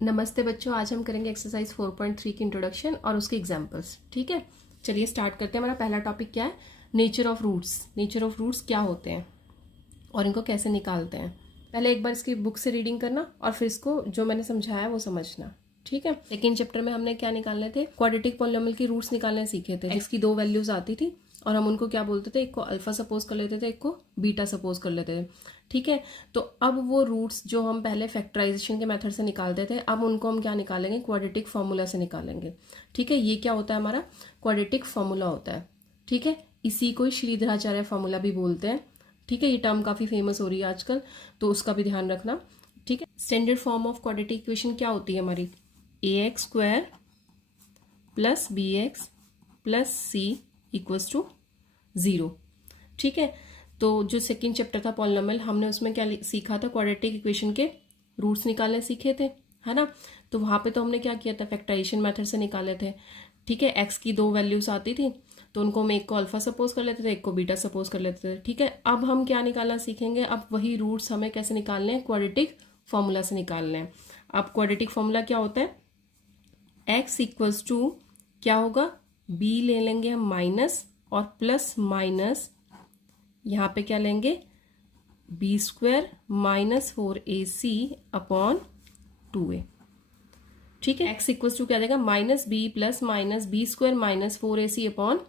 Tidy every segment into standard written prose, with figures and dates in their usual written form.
नमस्ते बच्चों, आज हम करेंगे एक्सरसाइज 4.3 की इंट्रोडक्शन और उसके एग्जांपल्स। ठीक है, चलिए स्टार्ट करते हैं। हमारा पहला टॉपिक क्या है? Nature of roots. Nature of roots क्या होते हैं और इनको कैसे निकालते हैं। पहले एक बार इसकी बुक से रीडिंग करना और फिर इसको जो मैंने समझाया वो समझना। ठीक है, सेकेंड चैप्टर में हमने क्या निकालने थे? क्वाड्रेटिक पॉलिनोमियल की रूट्स निकालने सीखे थे। एक्स की दो वैल्यूज आती थी और हम उनको क्या बोलते थे? एक को अल्फा सपोज कर लेते थे, एक को बीटा सपोज कर लेते थे। ठीक है, तो अब वो रूट्स जो हम पहले फैक्टराइजेशन के मेथड से निकालते थे, अब उनको हम क्या निकालेंगे? क्वाड्रेटिक फॉर्मूला से निकालेंगे। ठीक है, ये क्या होता है? हमारा क्वाड्रेटिक फॉर्मूला होता है। ठीक है, इसी को श्रीधराचार्य फॉर्मूला भी बोलते हैं। ठीक है, ये टर्म काफ़ी फेमस हो रही है आजकल, तो उसका भी ध्यान रखना। ठीक है, standard form of quadratic equation क्या होती है हमारी? ax square plus B X plus C equals to 0। ठीक है, तो जो सेकंड चैप्टर था पॉलिनोमियल, हमने उसमें क्या सीखा था? क्वाड्रेटिक इक्वेशन के रूट्स निकालने सीखे थे, है ना। तो वहाँ पे तो हमने क्या किया था? फैक्टराइजेशन मेथड से निकाले थे। ठीक है, एक्स की दो वैल्यूज आती थी तो उनको हम एक को अल्फा सपोज कर लेते थे, एक को बीटा सपोज कर लेते थे। ठीक है, अब हम क्या निकालना सीखेंगे? अब वही रूट्स हमें कैसे निकालने हैं? क्वाड्रेटिक फॉर्मूला से निकालने हैं। अब क्वाड्रेटिक फॉर्मूला क्या होता है? x इक्वल्स टू क्या होगा? b ले लेंगे हम माइनस और प्लस माइनस यहाँ पे क्या लेंगे? B square minus 4ac upon 2a। ठीक है, x इक्वल्स टू क्या देगा? Minus b plus minus b square minus 4ac upon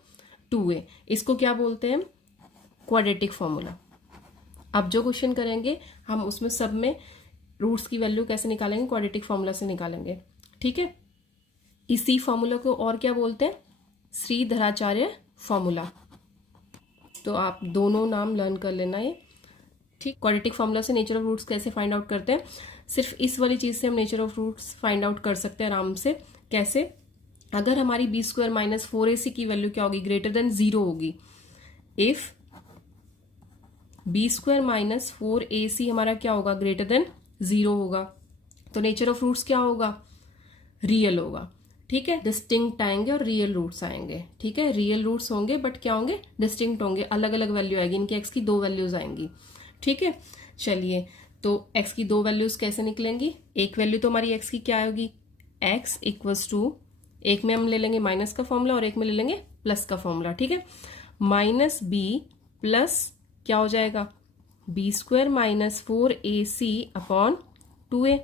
2a। इसको क्या बोलते हैं? Quadratic formula. अब जो क्वेश्चन करेंगे हम उसमें सब में रूट्स की वैल्यू कैसे निकालेंगे? क्वाड्रेटिक फॉर्मूला से निकालेंगे। ठीक है, इसी फॉर्मूला को और क्या बोलते हैं? श्रीधराचार्य फॉर्मूला। तो आप दोनों नाम लर्न कर लेना ये। ठीक, क्वाड्रेटिक फॉर्मूला से नेचर ऑफ रूट्स कैसे फाइंड आउट करते हैं? सिर्फ इस वाली चीज से हम nature of roots find out कर सकते हैं आराम से। कैसे? अगर हमारी बी स्क्वायर माइनस 4ac की वैल्यू क्या होगी? ग्रेटर देन 0 होगी। If B square minus 4ac हमारा क्या होगा? ग्रेटर देन 0 होगा, तो नेचर ऑफ रूट्स क्या होगा? रियल होगा। ठीक है, डिस्टिंक्ट आएंगे और रियल रूट्स आएंगे। ठीक है, रियल रूट्स होंगे बट क्या होंगे? डिस्टिंक्ट होंगे, अलग अलग वैल्यू आएगी। इनके एक्स की दो वैल्यूज आएंगी। ठीक है, चलिए, तो एक्स की दो वैल्यूज कैसे निकलेंगी? एक वैल्यू तो हमारी एक्स की क्या होगी? एक्स इक्वल्स टू, एक में हम ले लेंगे माइनस का फॉर्मूला और एक में ले लेंगे प्लस का फॉर्मूला। ठीक है, माइनस बी प्लस क्या हो जाएगा? B square minus 4ac upon 2a।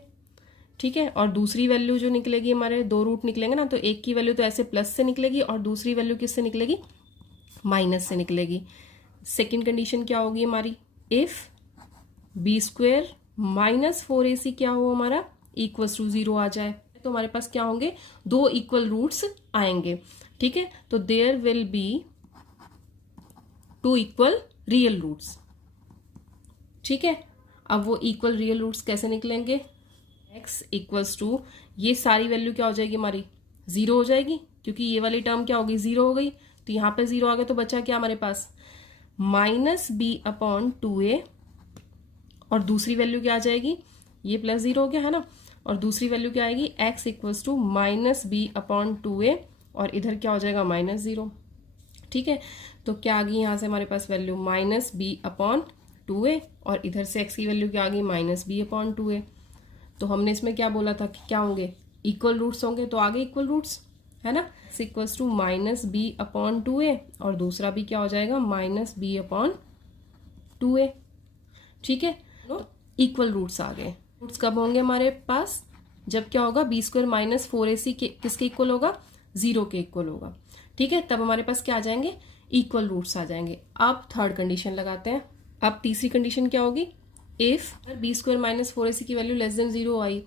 ठीक है, और दूसरी वैल्यू जो निकलेगी, हमारे दो रूट निकलेंगे ना, तो एक की वैल्यू तो ऐसे प्लस से निकलेगी और दूसरी वैल्यू किससे निकलेगी? माइनस से निकलेगी। सेकंड कंडीशन क्या होगी हमारी? If B square minus 4ac क्या हो हमारा? इक्वल्स टू 0 आ जाए, तो हमारे पास क्या होंगे? दो इक्वल रूट्स आएंगे। ठीक है, तो there will be two equal real roots. ठीक है, अब वो इक्वल रियल रूट्स कैसे निकलेंगे? x इक्वल्स टू, ये सारी वैल्यू क्या हो जाएगी हमारी? 0 हो जाएगी, क्योंकि ये वाली टर्म क्या होगी? 0 हो गई, तो यहाँ पे 0 आ गया, तो बचा क्या हमारे पास? माइनस बी अपॉन 2a, और दूसरी वैल्यू क्या आ जाएगी? ये प्लस 0 हो गया है ना, और दूसरी वैल्यू क्या आएगी? x equals to minus b upon 2a, और इधर क्या हो जाएगा? माइनस 0। ठीक है, तो क्या आ गई यहाँ से हमारे पास value? Minus b upon 2a, और इधर से x की वैल्यू क्या आ गई? Minus b upon 2a। तो हमने इसमें क्या बोला था कि क्या होंगे? इक्वल रूट्स होंगे, तो आगे इक्वल रूट्स, है ना। Equals to minus b upon 2a, और दूसरा भी क्या हो जाएगा? Minus b upon 2a। ठीक है, इक्वल रूट्स आ गए। रूट्स कब होंगे हमारे पास? जब क्या होगा? बी स्क्वायर माइनस 4ac किसके इक्वल होगा? 0 के इक्वल होगा। ठीक है, तब हमारे पास क्या आ जाएंगे? इक्वल रूट्स आ जाएंगे। अब थर्ड कंडीशन लगाते हैं। अब तीसरी कंडीशन क्या होगी? If B square minus 4ac की वैल्यू लेस देन 0 आई।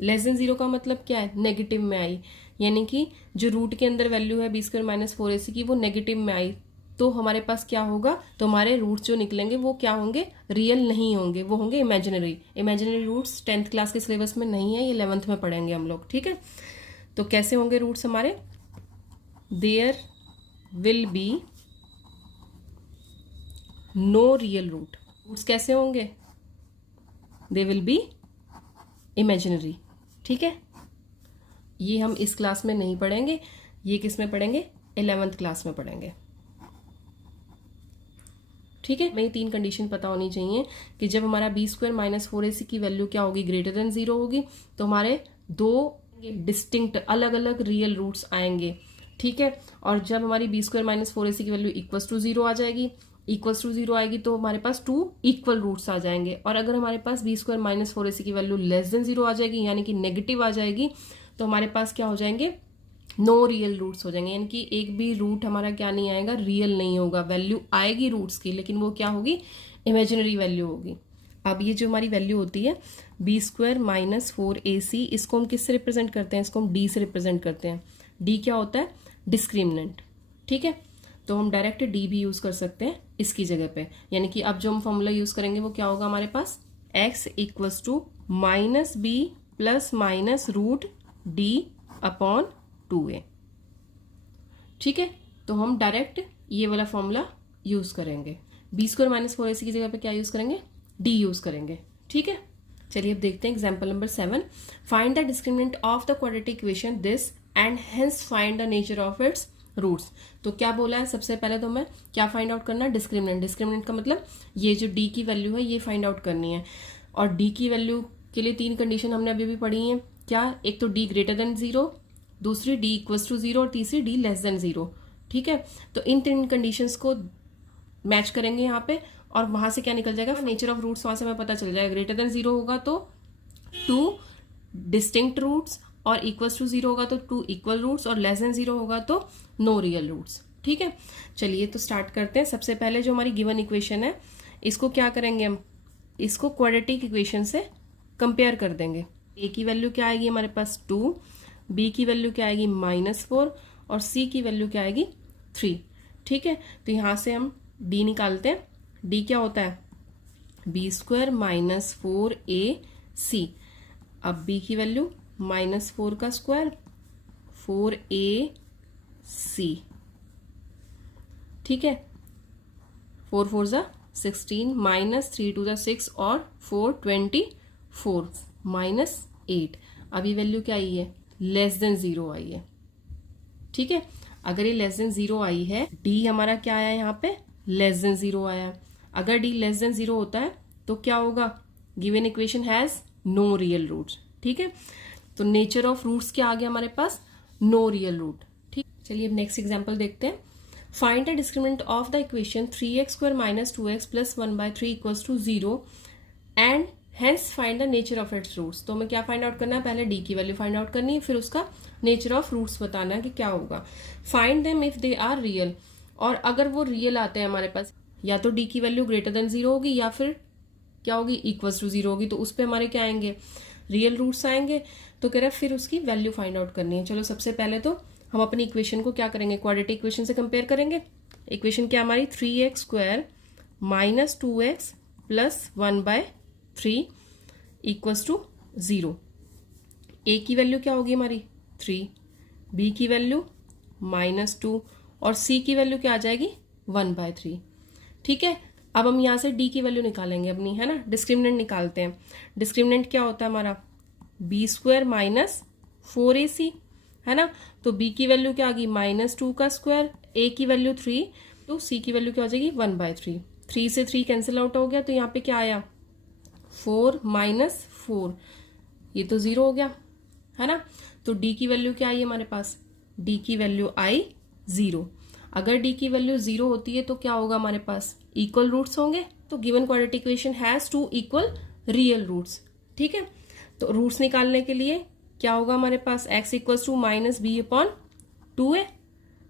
लेस देन 0 का मतलब क्या है? नेगेटिव में आई, यानी कि जो रूट के अंदर वैल्यू है बी स्क्वायर माइनस 4ac की, वो नेगेटिव में आई, तो हमारे पास क्या होगा? तो हमारे रूट्स जो निकलेंगे वो क्या होंगे? रियल नहीं होंगे, वो होंगे imaginary. Imaginary roots 10th class के सिलेबस में नहीं है, ये 11th में पढ़ेंगे हम लोग। ठीक है, तो कैसे होंगे रूट्स हमारे? There will be no real root. Roots कैसे होंगे? They will be imaginary. ठीक है, ये हम इस क्लास में नहीं पढ़ेंगे, ये किस में पढ़ेंगे? 11th क्लास में पढ़ेंगे। ठीक है, हमें 3 कंडीशन पता होनी चाहिए कि जब हमारा बी स्क्वायर माइनस 4ac की वैल्यू क्या होगी, ग्रेटर देन 0 होगी, तो हमारे 2 डिस्टिंक्ट अलग अलग रियल रूट्स आएंगे। ठीक है, और जब हमारी बी स्क्वायर माइनस 4ac की वैल्यू इक्वल्स टू 0 आ जाएगी, इक्वल्स टू 0 आएगी तो हमारे पास 2 इक्वल रूट्स आ जाएंगे। और अगर हमारे पास बी स्क्वायर माइनस 4ac की वैल्यू लेस देन 0 आ जाएगी, यानी कि नेगेटिव आ जाएगी, तो हमारे पास क्या हो जाएंगे, नो रियल रूट्स हो जाएंगे। यानी कि एक भी रूट हमारा क्या नहीं आएगा, रियल नहीं होगा। वैल्यू आएगी रूट्स की, लेकिन वो क्या होगी, इमेजिनरी वैल्यू होगी। अब ये जो हमारी वैल्यू होती है बी स्क्वायर माइनस 4ac, इसको हम किससे रिप्रेजेंट करते हैं, इसको हम डी से रिप्रेजेंट करते हैं। डी क्या होता है, डिस्क्रिमिनेंट। ठीक है, तो हम डायरेक्ट डी भी यूज कर सकते हैं इसकी जगह पे। यानी कि अब जो हम फॉर्मूला यूज करेंगे वो क्या होगा हमारे पास, x equals to minus b plus minus root D upon 2a। ठीक है, तो हम डायरेक्ट ये वाला फॉर्मूला यूज करेंगे। बी स्क्वायर माइनस 4ac की जगह पे क्या यूज करेंगे, डी यूज करेंगे। ठीक है, चलिए अब देखते हैं example number 7। Find the discriminant of the quadratic equation this and hence find the nature of its roots. तो क्या बोला है, सबसे पहले तो मैं क्या फाइंड आउट करना है, डिस्क्रिमिनेंट। डिस्क्रिमिनेंट का मतलब ये जो डी की वैल्यू है ये फाइंड आउट करनी है। और डी की वैल्यू के लिए 3 कंडीशन हमने अभी भी पढ़ी है। क्या, एक तो डी ग्रेटर देन 0, दूसरी डी इक्वल्स टू 0 और तीसरी डी लेस देन 0। ठीक है, तो इन 3 कंडीशंस को मैच करेंगे यहाँ पे, और वहां से क्या निकल जाएगा, नेचर ऑफ रूट्स वहां से हमें पता चल जाएगा। ग्रेटर देन 0 होगा तो 2 डिस्टिंक्ट रूट्स, और इक्वल्स टू 0 होगा तो 2 इक्वल रूट्स, और लेस देन 0 होगा तो नो रियल रूट्स। ठीक है, चलिए तो स्टार्ट करते हैं। सबसे पहले जो हमारी गिवन इक्वेशन है इसको क्या करेंगे हम, इसको क्वाड्रेटिक इक्वेशन से कंपेयर कर देंगे। ए की वैल्यू क्या आएगी हमारे पास 2, बी की वैल्यू क्या आएगी -4, और सी की वैल्यू क्या आएगी 3। ठीक है, तो यहां से हम डी निकालते हैं। डी क्या होता है, बी स्क्वायर माइनस 4ac। अब बी की वैल्यू -4 का स्क्वायर 4ac। ठीक है, 4 4 जा 16, -3 2 जा 6, और 4 24 -8। अब ये वैल्यू क्या आई है, लेस देन 0 आई है। ठीक है, अगर ये लेस देन 0 आई है, डी हमारा क्या आया यहाँ पे, लेस देन 0 आया। अगर डी लेस देन 0 होता है तो क्या होगा, given equation has no real roots. ठीक है, तो नेचर ऑफ रूट्स क्या आ गया हमारे पास, नो रियल रूट। ठीक, चलिए अब नेक्स्ट एग्जांपल देखते हैं। Find the discriminant of the equation 3x square minus 2x plus 1/3 equals to 0 and hence find the nature of its roots. तो हमें क्या फाइंड आउट करना है, पहले डी की वैल्यू फाइंड आउट करनी है, फिर उसका नेचर ऑफ रूट्स बताना है कि क्या होगा। Find them if they are real, और अगर वो रियल आते हैं हमारे पास, या तो डी की वैल्यू ग्रेटर देन 0 होगी, या फिर क्या होगी, इक्वल्स टू 0 होगी। तो उस पर हमारे क्या आएंगे, रियल रूट्स आएंगे। तो कह रहा है फिर उसकी वैल्यू फाइंड आउट करनी है। चलो सबसे पहले तो हम अपनी इक्वेशन को क्या करेंगे, क्वाड्रेटिक इक्वेशन से कंपेयर करेंगे। इक्वेशन क्या हमारी, 3x square minus 2x plus 1/3 equals to 0। A की वैल्यू क्या होगी हमारी 3, बी की वैल्यू -2, और सी की वैल्यू क्या आ जाएगी 1/3। ठीक है, अब हम यहाँ से डी की वैल्यू निकालेंगे अपनी, है ना, डिस्क्रिमिनेंट निकालते हैं। डिस्क्रिमिनेंट क्या होता है हमारा, बी स्क्वायर माइनस 4ac, है ना। तो बी की वैल्यू क्या आ गई, -2 का स्क्वायर, ए की वैल्यू 3, तो सी की वैल्यू क्या हो जाएगी 1/3। 3 से 3 कैंसिल आउट हो गया, तो यहाँ पे क्या आया 4 - 4, ये तो 0 हो गया, है ना। तो डी की वैल्यू क्या आई हमारे पास, डी की वैल्यू आई 0। अगर डी की वैल्यू 0 होती है तो क्या होगा हमारे पास, इक्वल रूट्स होंगे। तो given quadratic equation has 2 equal real roots. ठीक है, तो रूट्स निकालने के लिए क्या होगा हमारे पास, x इक्वल्स टू -b/2a,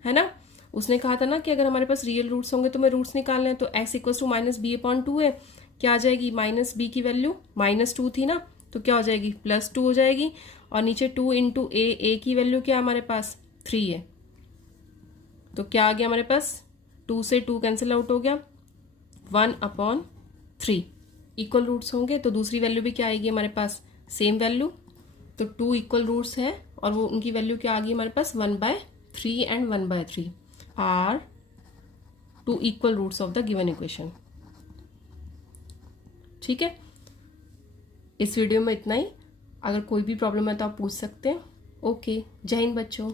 है ना। उसने कहा था ना कि अगर हमारे पास रियल रूट्स होंगे तो मैं रूट्स निकालने हैं, तो x इक्वल्स टू -b/2a क्या आ जाएगी, -b की वैल्यू -2 थी ना, तो क्या हो जाएगी +2 हो जाएगी, और नीचे 2 × a की वैल्यू क्या हमारे पास 3 है, तो क्या आ गया हमारे पास, 2 से 2 कैंसिल आउट हो गया, 1/3 इक्वल रूट्स होंगे। तो दूसरी वैल्यू भी क्या आएगी हमारे पास, सेम वैल्यू। तो 2 इक्वल रूट्स है, और वो उनकी वैल्यू क्या आ गई हमारे पास 1/3 and 1/3 are 2 equal roots of the given equation. ठीक है, इस वीडियो में इतना ही। अगर कोई भी प्रॉब्लम है तो आप पूछ सकते हैं। ओके, जय हिंद बच्चों।